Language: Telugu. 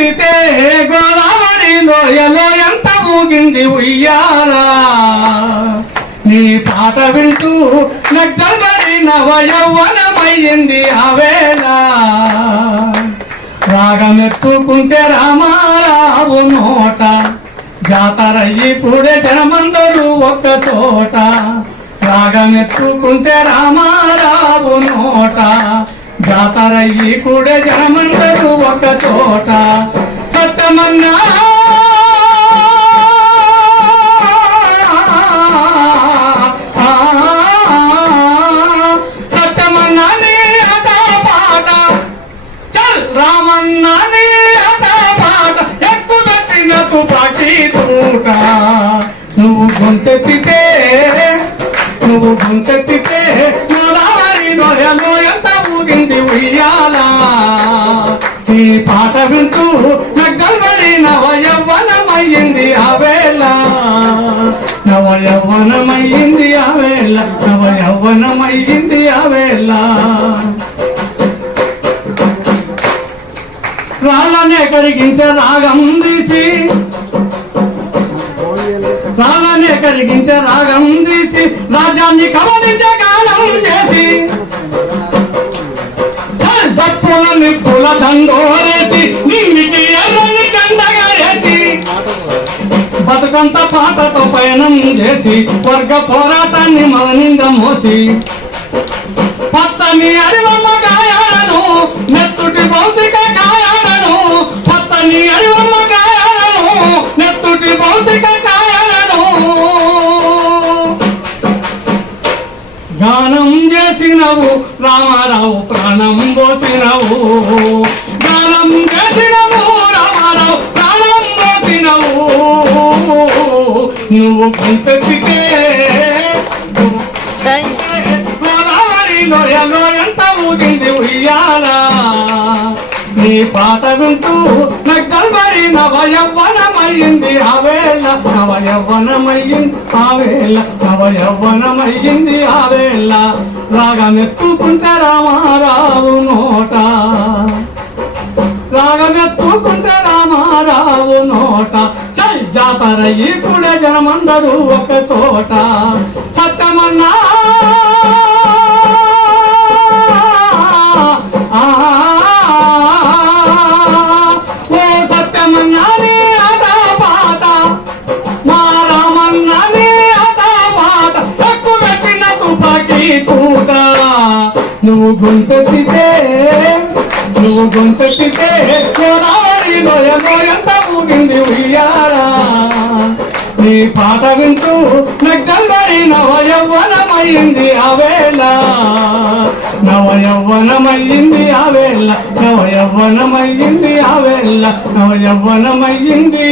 పెట్టితే గోదావరి లోయలో ఎంత ఊగింది ఉయ్యాలా? నీ పాట వింటూ నగ్గల్బరి నవయౌవనమయ్యింది ఆవేళ. రాగమెత్తుకుంటే రామారావు నోట జాతర ఇప్పుడే జనమందరూ ఒక్క చోట. రాగమెత్తుకుంటే రామారావు నోట జాతర కూడా జనమందరూ ఒక చోట. సత్తమన్నా. నువ్వు గొంతెత్తితే నువ్వు గొంతెత్తితే నా నొయలో ఎంత ఊగింది ఉయ్యాలా. ఈ పాట వింటూ నగ్గల్వరి నవ ఆవేళ నవ యవ్వనమయ్యింది ఆవేళ నవ యవ్వనమయ్యింది ఆవేళ రాళ్ళనే కరిగించే రాగం తీసి రాళ్ళనే కరిగించే రాగం తీసి రాజాన్ని కవలించే గానం చేసి దప్పుల నిప్పుల దండోరేసి నీటికి ఎర్రని కండగా బతుకంత పాటతో పయనం చేసి వర్గ పోరాటాన్ని మదనింద మోసి. పచ్చని అరివమ్మ గాయాలను చేసినవు రామారావు ప్రాణం పోసినవు గానం చేసినవు రామారావు ప్రాణం పోసినవు నువ్వు గుంతెత్తితే గోదావరి లోయలో ఎంత ఊగింది ఉయ్యాలా? నీ పాట వింటూ నగ్గల్వరి నవ యవ్వనమయ్యింది ఆవేళ నవయవ్వనమయ్యింది ఆవేళ నవయవ్వనమయ్యింది ఆవేళ రాగమెత్తుకుంటే రామారావు నోట. రాగమెత్తుకుంటే రామారావు నోట. చై జాతర ఈ కూడా జనమందరూ ఒక చోట. సత్యమన్నా నువ్వు గొంతెత్తితే నువ్వు గొంతెత్తితే గోదావరి లోయలో ఎంత ఊగింది ఉయ్యారా నీ పాట వింటూ నగ్గల్వరి నవయవ్వనమయ్యింది ఆవేళ నవయవ్వనమయ్యింది ఆవేళ నవయవ్వనమయ్యింది ఆవేళ నవయవ్వనమయ్యింది